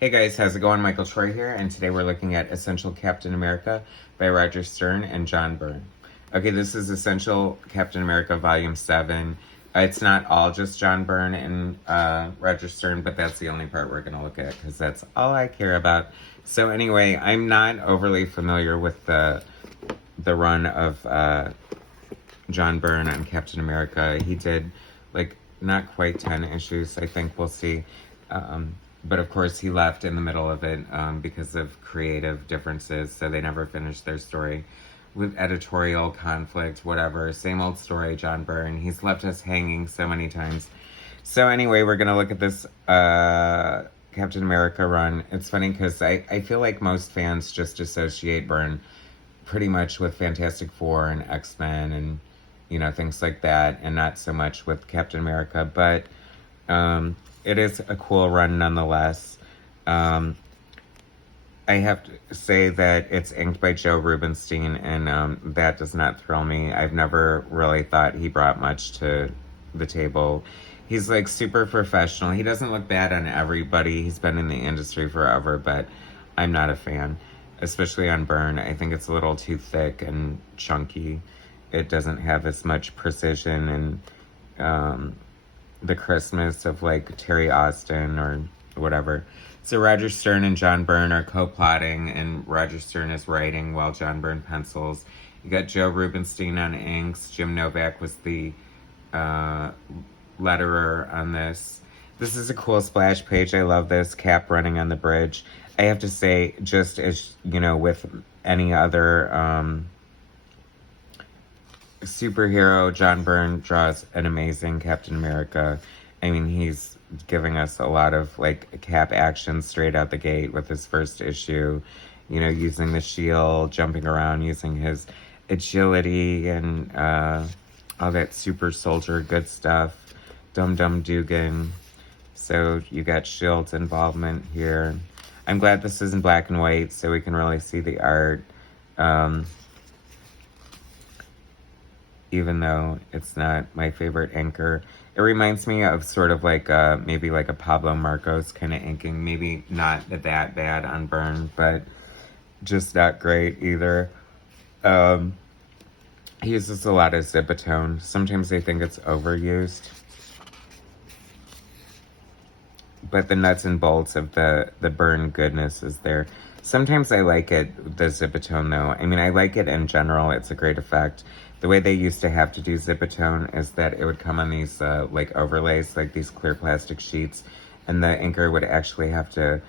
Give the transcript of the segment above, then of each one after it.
Hey guys, how's it going? Michael Troy here, and today we're looking at Essential Captain America by Roger Stern and John Byrne. Okay, this is Essential Captain America Volume 7. It's not all just John Byrne and Roger Stern, but that's the only part we're going to look at because that's all I care about. So anyway, I'm not overly familiar with the run of John Byrne on Captain America. He did like not quite 10 issues, I think. We'll see. But of course, he left in the middle of it because of creative differences, so they never finished their story. With editorial conflict, whatever. Same old story, John Byrne. He's left us hanging so many times. So anyway, we're going to look at this Captain America run. It's funny because I feel like most fans just associate Byrne pretty much with Fantastic Four and X-Men and, you know, things like that, and not so much with Captain America. But it is a cool run nonetheless. I have to say that it's inked by Joe Rubinstein, and that does not thrill me. I've never really thought he brought much to the table. He's like super professional. He doesn't look bad on everybody. He's been in the industry forever, but I'm not a fan, especially on Byrne. I think it's a little too thick and chunky. It doesn't have as much precision and the Christmas of like Terry Austin or whatever. So Roger Stern and John Byrne are co-plotting, and Roger Stern is writing while John Byrne pencils. You got Joe Rubinstein on inks. Jim Novak was the letterer on this. This is a cool splash page. I love this. Cap running on the bridge. I have to say, just as, you know, with any other superhero, John Byrne draws an amazing Captain America. I mean, he's giving us a lot of like Cap action straight out the gate with his first issue, you know, using the shield, jumping around, using his agility and all that super soldier good stuff. Dum Dum Dugan. So you got Shield's involvement here. I'm glad this is in black and white so we can really see the art. Even though it's not my favorite inker. It reminds me of sort of like maybe like a Pablo Marcos kind of inking. Maybe not that bad on Byrne, but just not great either. He uses a lot of Zipatone. Sometimes I think it's overused. But the nuts and bolts of the Byrne goodness is there. Sometimes I like it, the Zipatone, though. I mean, I like it in general. It's a great effect. The way they used to have to do Zipatone is that it would come on these, like, overlays, like these clear plastic sheets, and the inker would actually have to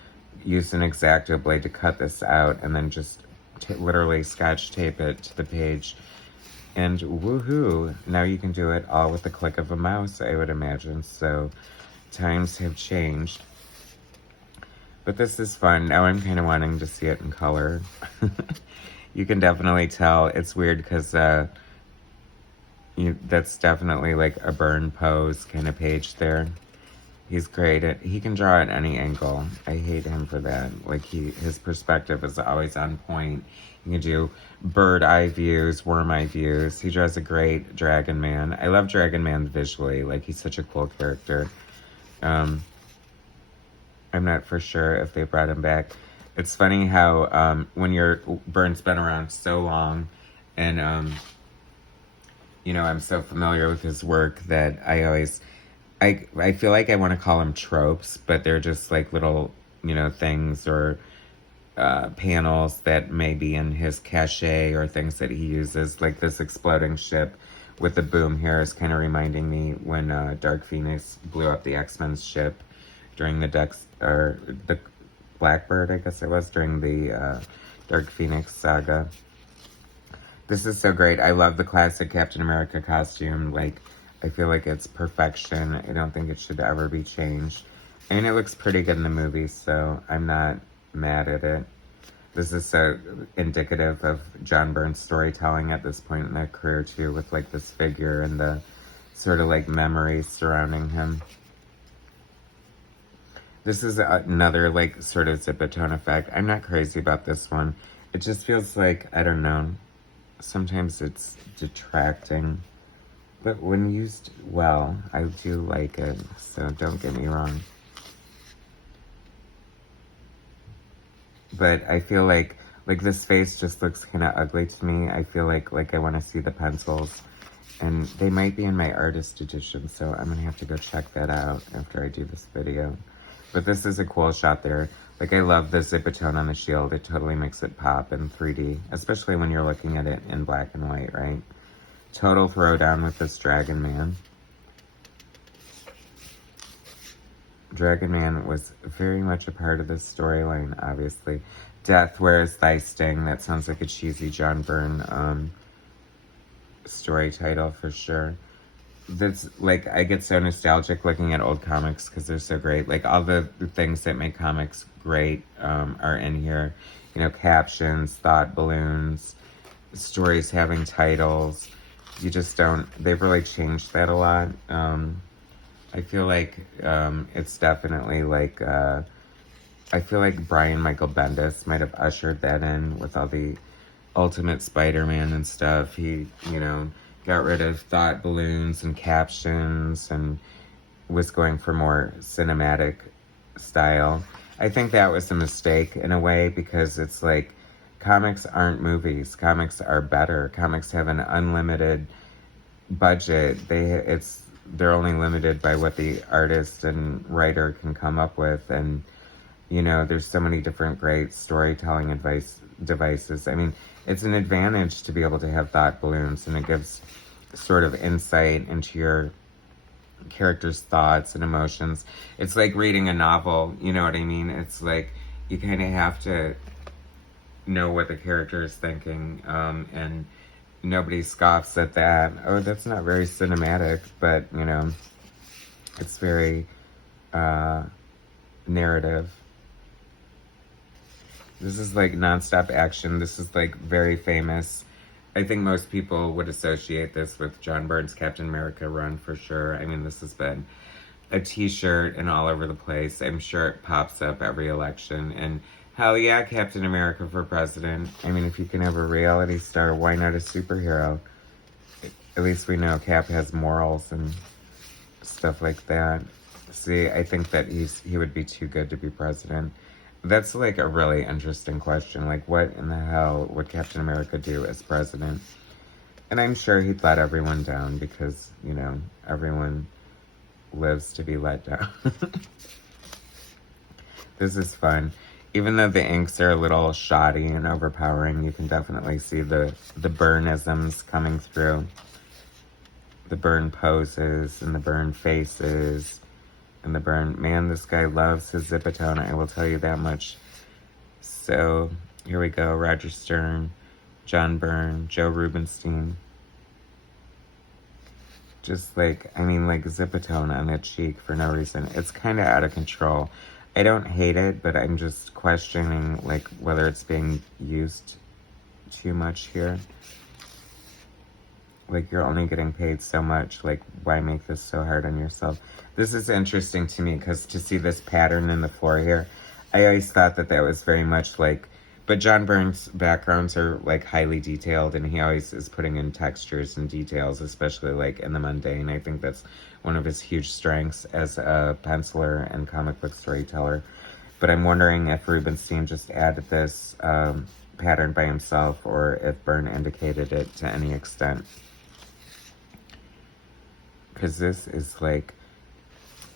use an X-Acto blade to cut this out and then just literally scotch tape it to the page. And woohoo! Now you can do it all with the click of a mouse, I would imagine. So times have changed. But this is fun. Now I'm kind of wanting to see it in color. You can definitely tell. It's weird because that's definitely like a Byrne pose kind of page there. He's great at, he can draw at any angle. I hate him for that. Like his perspective is always on point. You can do bird eye views, worm eye views. He draws a great Dragon Man. I love Dragon Man visually. Like he's such a cool character. I'm not for sure if they brought him back. It's funny how when Byrne's been around so long, and you know, I'm so familiar with his work that I feel like I want to call them tropes, but they're just like little, you know, things or panels that may be in his cachet or things that he uses, like this exploding ship with the boom here is kind of reminding me when Dark Phoenix blew up the X-Men's ship during the Blackbird, I guess it was, during the Dark Phoenix saga. This is so great. I love the classic Captain America costume. Like, I feel like it's perfection. I don't think it should ever be changed. And it looks pretty good in the movie, so I'm not mad at it. This is so indicative of John Byrne's storytelling at this point in their career, too, with, like, this figure and the sort of, like, memories surrounding him. This is another, like, sort of Zipatone effect. I'm not crazy about this one. It just feels like, I don't know, sometimes it's detracting. But when used well, I do like it, so don't get me wrong. but I feel like this face just looks kind of ugly to me. I feel like I want to see the pencils, and they might be in my artist edition, so I'm gonna have to go check that out after I do this video. But this is a cool shot there. Like, I love the zipatone on the shield. It totally makes it pop in 3D, especially when you're looking at it in black and white, right? Total throwdown with this Dragon Man. Dragon Man was very much a part of this storyline, obviously. Death, where is thy sting? That sounds like a cheesy John Byrne story title for sure. That's, like, I get so nostalgic looking at old comics because they're so great. Like, all the things that make comics great are in here. You know, captions, thought balloons, stories having titles. You just don't, they've really changed that a lot. I feel like it's definitely like, I feel like Brian Michael Bendis might have ushered that in with all the Ultimate Spider-Man and stuff. He, you know, got rid of thought balloons and captions and was going for more cinematic style. I think that was a mistake in a way, because it's like, comics aren't movies. Comics are better. Comics have an unlimited budget. They're only limited by what the artist and writer can come up with, and you know, there's so many different great storytelling devices. I mean, it's an advantage to be able to have thought balloons, and it gives sort of insight into your character's thoughts and emotions. It's like reading a novel, you know what I mean? It's like, you kind of have to know what the character is thinking, and nobody scoffs at that. Oh, that's not very cinematic, but, you know, it's very narrative. This is like nonstop action. This is like very famous. I think most people would associate this with John Byrne's Captain America run for sure. I mean, this has been a t-shirt and all over the place. I'm sure it pops up every election. And hell yeah, Captain America for president. I mean, if you can have a reality star, why not a superhero? At least we know Cap has morals and stuff like that. See, I think that he would be too good to be president. That's like a really interesting question. Like, what in the hell would Captain America do as president? And I'm sure he'd let everyone down because, you know, everyone lives to be let down. This is fun. Even though the inks are a little shoddy and overpowering, you can definitely see the Byrne-isms coming through. The Byrne poses and the Byrne faces. And the Byrne, man, this guy loves his zipatone, I will tell you that much. So, here we go. Roger Stern, John Byrne, Joe Rubenstein. Just like, I mean, like zipatone on that cheek for no reason. It's kind of out of control. I don't hate it, but I'm just questioning, like, whether it's being used too much here. Like, you're only getting paid so much. Like, why make this so hard on yourself? This is interesting to me, because to see this pattern in the floor here, I always thought that that was very much like... But John Byrne's backgrounds are, like, highly detailed, and he always is putting in textures and details, especially, like, in the mundane. I think that's one of his huge strengths as a penciler and comic book storyteller. But I'm wondering if Rubenstein just added this pattern by himself, or if Byrne indicated it to any extent. Because this is like,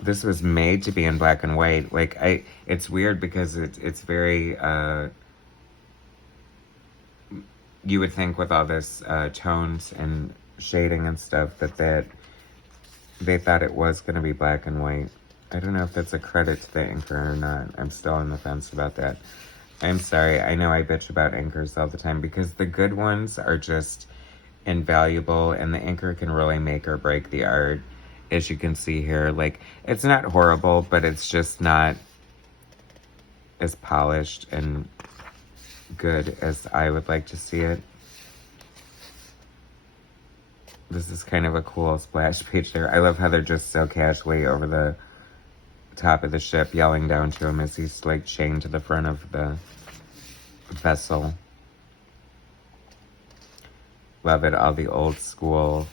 this was made to be in black and white. Like, it's weird because it's very, you would think with all this tones and shading and stuff that they thought it was going to be black and white. I don't know if that's a credit to the inker or not. I'm still on the fence about that. I'm sorry. I know I bitch about inkers all the time because the good ones are just invaluable, and the inker can really make or break the art, as you can see here. Like, it's not horrible, but it's just not as polished and good as I would like to see it. This is kind of a cool splash page there. I love how they're just so casually over the top of the ship yelling down to him as he's like chained to the front of the vessel. Love it, all the old school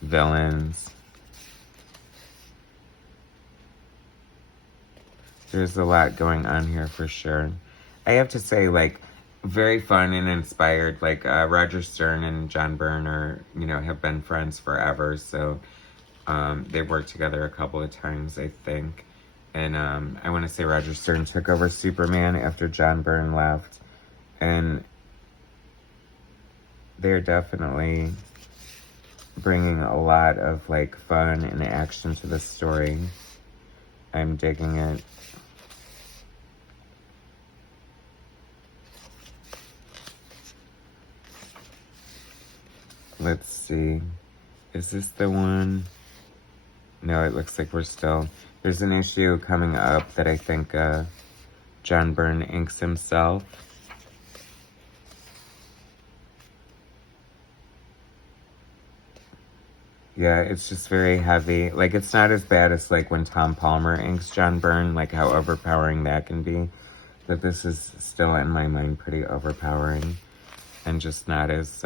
villains. There's a lot going on here for sure. I have to say, like, very fun and inspired. Like, Roger Stern and John Byrne are, you know, have been friends forever, so they've worked together a couple of times, I think. And I want to say Roger Stern took over Superman after John Byrne left. And they're definitely bringing a lot of, like, fun and action to the story. I'm digging it. Let's see. Is this the one? No, it looks like we're still... There's an issue coming up that I think John Byrne inks himself. Yeah, it's just very heavy. Like, it's not as bad as, like, when Tom Palmer inks John Byrne, like, how overpowering that can be. But this is still, in my mind, pretty overpowering. And just not as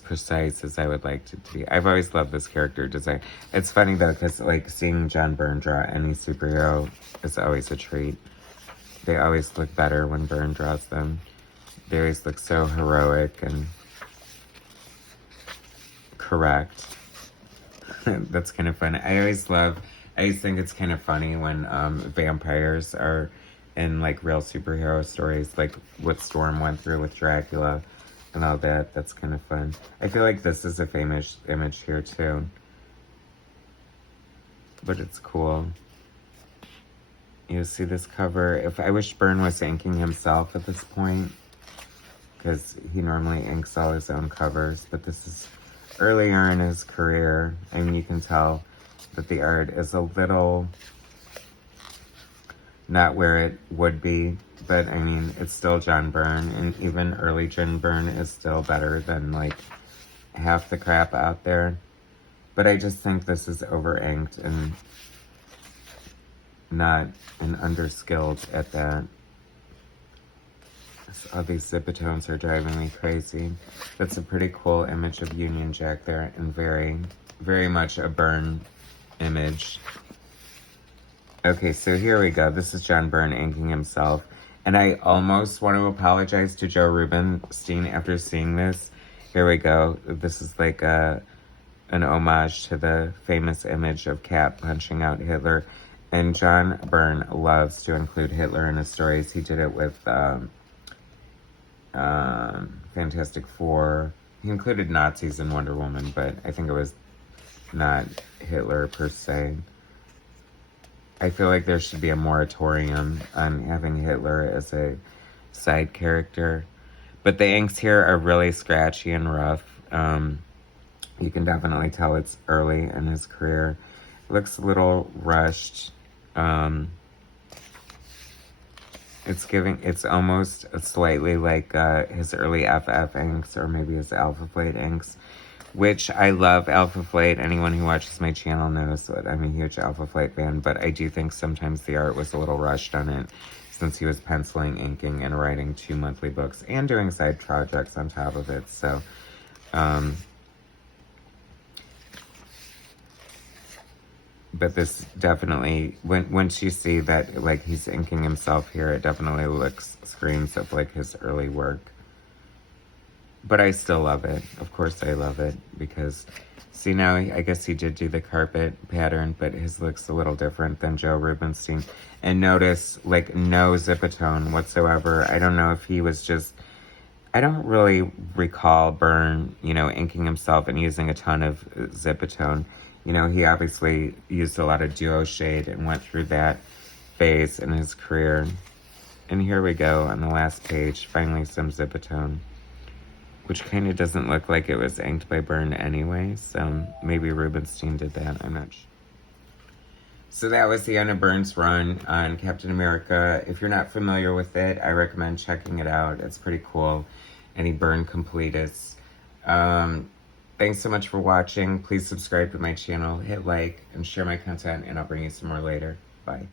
precise as I would like it to be. I've always loved this character design. It's funny, though, because, like, seeing John Byrne draw any superhero is always a treat. They always look better when Byrne draws them. They always look so heroic and correct. That's kind of fun. I always think it's kind of funny when vampires are in, like, real superhero stories, like what Storm went through with Dracula and all that. That's kind of fun. I feel like this is a famous image here too, but it's cool. You see this cover. I wish Byrne was inking himself at this point, because he normally inks all his own covers, but this is earlier in his career. I mean, you can tell that the art is a little not where it would be, but I mean, it's still John Byrne, and even early John Byrne is still better than, like, half the crap out there. But I just think this is over-inked and not and underskilled at that. All these zipatones are driving me crazy. That's a pretty cool image of Union Jack there, and very, very much a Byrne image. Okay, so here we go. This is John Byrne inking himself. And I almost want to apologize to Joe Rubinstein after seeing this. Here we go. This is like an homage to the famous image of Cat punching out Hitler. And John Byrne loves to include Hitler in his stories. He did it with Fantastic Four. He included Nazis in Wonder Woman, but I think it was not Hitler per se. I feel like there should be a moratorium on having Hitler as a side character. But the inks here are really scratchy and rough. You can definitely tell it's early in his career. It looks a little rushed. It's almost slightly like his early FF inks, or maybe his Alpha Flight inks, which I love Alpha Flight. Anyone who watches my channel knows that I'm a huge Alpha Flight fan, but I do think sometimes the art was a little rushed on it, since he was penciling, inking, and writing 2 monthly books, and doing side projects on top of it, so, but this definitely, once you see that, like, he's inking himself here, it definitely screams of, like, his early work. But I still love it. Of course I love it, because, see, now I guess he did do the carpet pattern, but his looks a little different than Joe Rubinstein. And notice, like, no zipatone whatsoever. I don't know if he was just... I don't really recall Byrne, you know, inking himself and using a ton of zipatone. You know, he obviously used a lot of duo shade and went through that phase in his career. And here we go on the last page, finally some zipatone, which kind of doesn't look like it was inked by Byrne anyway, so maybe Rubinstein did that, I'm not sure. So that was the end of Byrne's run on Captain America. If you're not familiar with it, I recommend checking it out. It's pretty cool. Any Byrne completists. Thanks so much for watching. Please subscribe to my channel, hit like, and share my content, and I'll bring you some more later. Bye.